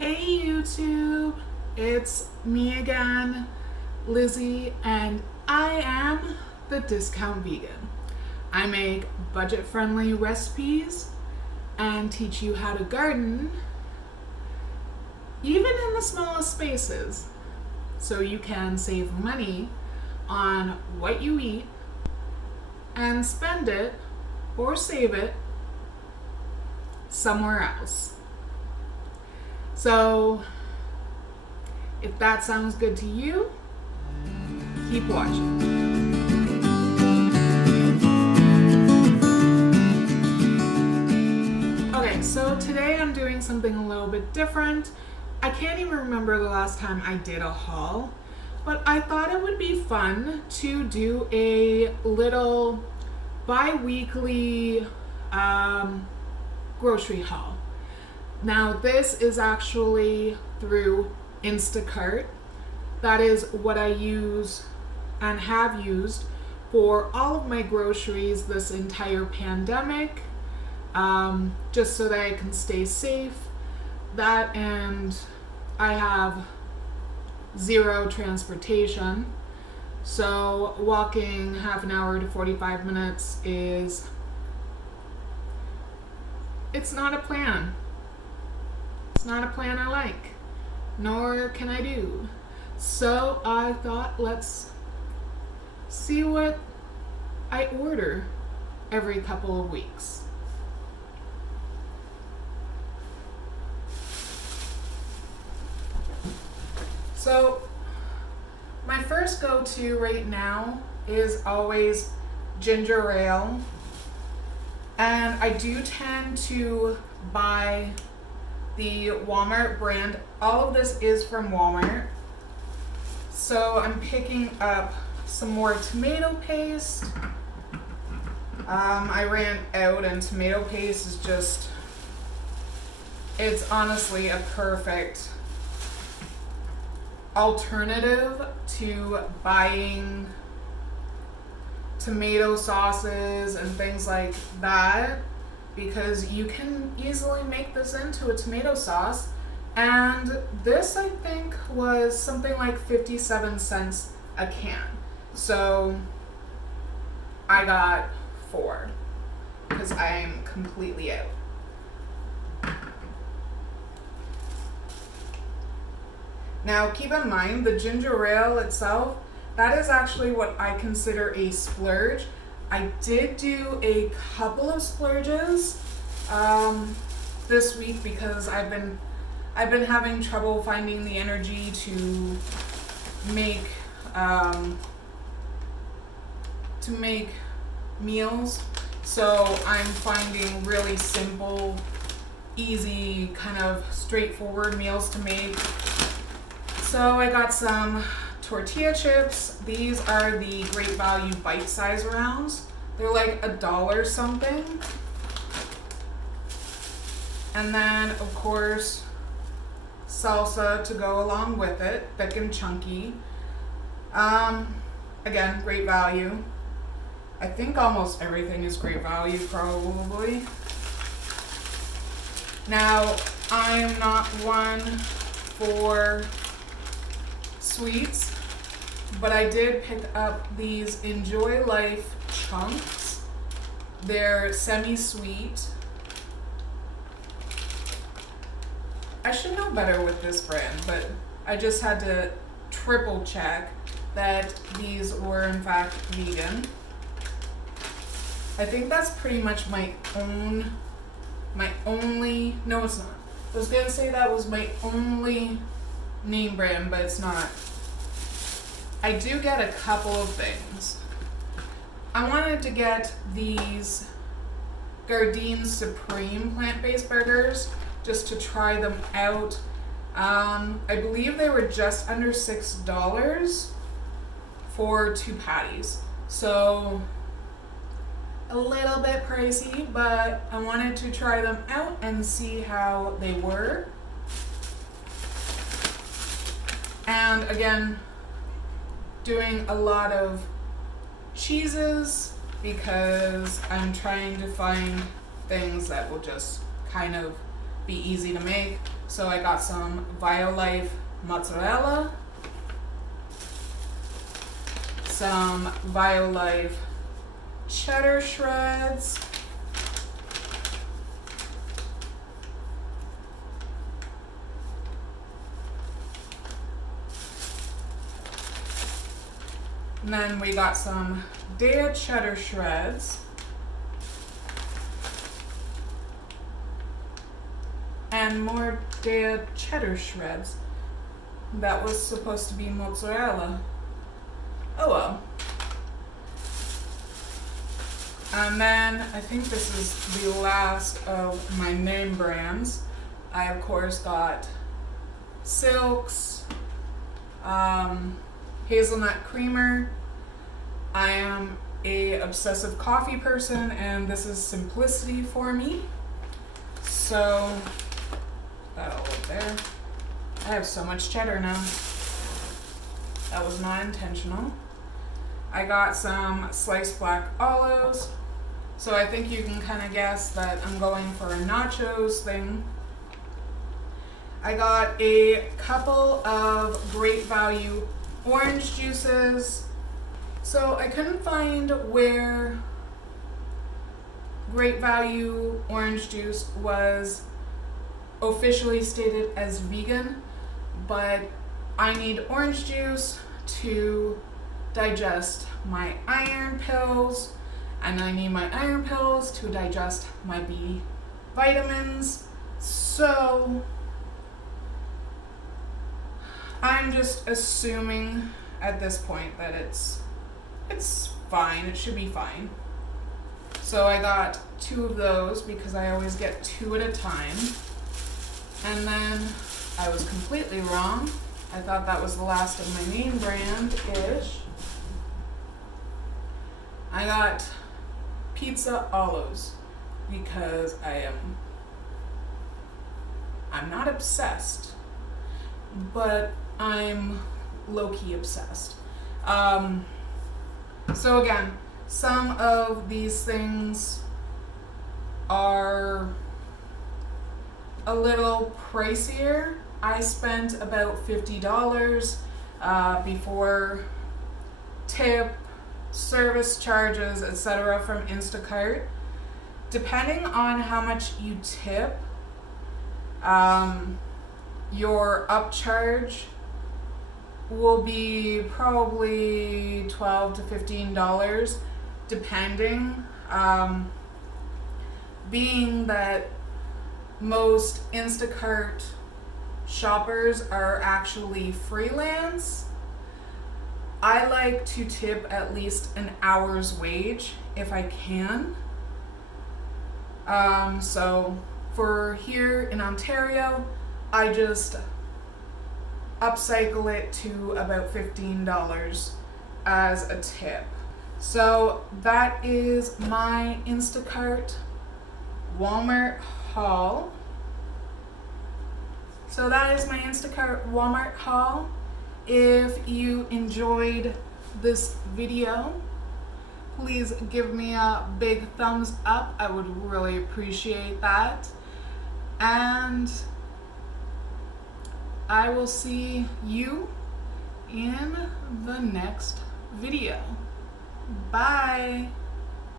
Hey YouTube, it's me again, Lizzie, and I am the Discount Vegan. I make budget-friendly recipes and teach you how to garden, even in the smallest spaces, so you can save money on what you eat and spend it or save it somewhere else. So, if that sounds good to you, keep watching. Okay, so today I'm doing something a little bit different. I can't even remember the last time I did a haul, but I thought it would be fun to do a little bi-weekly grocery haul. Now this is actually through INSTACART. That is what I use and have used for all of my groceries this entire pandemic, just so that I can stay safe. That, and I have zero transportation, so walking half an hour to 45 minutes it's not a plan. It's not a plan I like, nor can I do. So I thought, let's see what I order every couple of weeks. So my first go-to right now is always ginger ale, and I do tend to buy the Walmart brand. All of this is from Walmart. So I'm picking up some more tomato paste. I ran out, and tomato paste is just, it's honestly a perfect alternative to buying tomato sauces and things like that, because you can easily make this into a tomato sauce. And this, I think, was something like 57 cents a can. So I got 4 because I'm completely out. Now keep in mind, the ginger ale itself, that is actually what I consider a splurge. I did do a couple of splurges this week because I've been having trouble finding the energy to make meals. So I'm finding really simple, easy, kind of straightforward meals to make. So I got some tortilla chips. These are the Great Value bite-size rounds. They're like $1 something. And then, of course, salsa to go along with it, thick and chunky. Again, great value. I think almost everything is great value, probably. Now, I am not one for sweets, but I did pick up these Violife chunks. They're semi-sweet. I should know better with this brand, but I just had to triple check that these were in fact vegan. I think that's pretty much my only, no it's not. I was gonna say that was my only name brand, but it's not. I do get a couple of things. I wanted to get these Gardein Supreme plant-based burgers just to try them out. I believe they were just under $6 for 2 patties. So a little bit pricey, but I wanted to try them out and see how they were. And again, doing a lot of cheeses because I'm trying to find things that will just kind of be easy to make. So I got some Violife Mozzarella, some Violife cheddar shreds, and then we got some Daya cheddar shreds, and more Daya cheddar shreds. That was supposed to be mozzarella. Oh well. And then I think this is the last of my name brands. I of course got Silks, Hazelnut Creamer. I am a obsessive coffee person, and this is simplicity for me. So that all up there. I have so much cheddar now. That was not intentional. I got some sliced black olives. So I think you can kind of guess that I'm going for a nachos thing. I got a couple of great value orange juices. So I couldn't find where great value orange juice was officially stated as vegan, but I need orange juice to digest my iron pills, and I need my iron pills to digest my B vitamins. So I'm just assuming at this point that it's fine. It should be fine. So I got 2 of those because I always get 2 at a time. And then I was completely wrong. I thought that was the last of my name brand-ish. I got pizza olives because I'm not obsessed, but I'm low-key obsessed. So again, some of these things are a little pricier. I spent about $50 before tip, service charges, etc. from Instacart. Depending on how much you tip, your upcharge will be probably $12 to $15, depending. Being that most Instacart shoppers are actually freelance, I like to tip at least an hour's wage if I can. So for here in Ontario, I just upcycle it to about $15 as a tip. So that is my Instacart Walmart haul. So that is my Instacart Walmart haul. If you enjoyed this video, please give me a big thumbs up. I would really appreciate that. And I will see you in the next video. Bye.